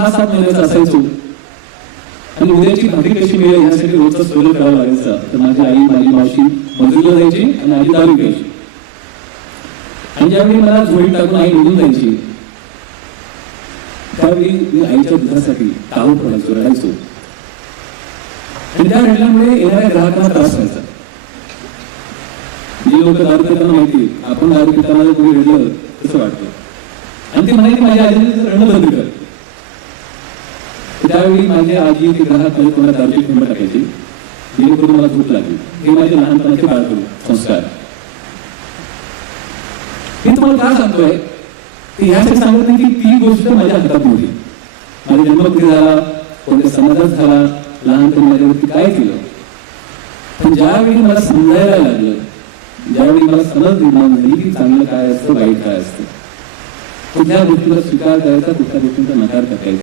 6-7 महिन्याचा असायचो आणि उद्याची भाकरी कशी मिळेल यासाठी रोजचा स्ट्रगल करावा लागायचा. तर माझी आई माझी मावशी मजुरीला जायची आणि आधी दारू घ्यायची आणि ज्यावेळी मला झोळी टाकून आई निघून जायची त्यावेळी मी आईच्या दुधासाठी टाळू पडायचो, रडायचो आणि त्या रडल्यामुळे येणाऱ्या ग्राहकांना त्रास व्हायचा. जे लोक दारू पिताना माहिती आपण दारू पिताना कोणी रडलं कसं वाटतं आणि ते म्हणायचे माझ्या आजीने रडणं बंद कर. त्यावेळी माझी आजी ते ग्राहक मध्ये कोणा दारूची किंमत टाकायची जेणेकरून मला झोप लागली. हे माझे लहानपणाचे बाळकडून संस्कार. मी तुम्हाला काय सांगतोय यासाठी सांगत नाही की ती गोष्ट माझ्या हातात नव्हती. माझा जन्म कधी झाला, कोणत्या समाजात झाला, लहानपणी माझ्यावरती काय केलं, पण ज्यावेळी मला समजायला लागलं, ज्यावेळी मला समज निर्माण झाली की चांगलं काय असतं वाईट काय असतं, कुठल्या गोष्टीला स्वीकार करायचा, कुठल्या गोष्टींचा नकार करायचा.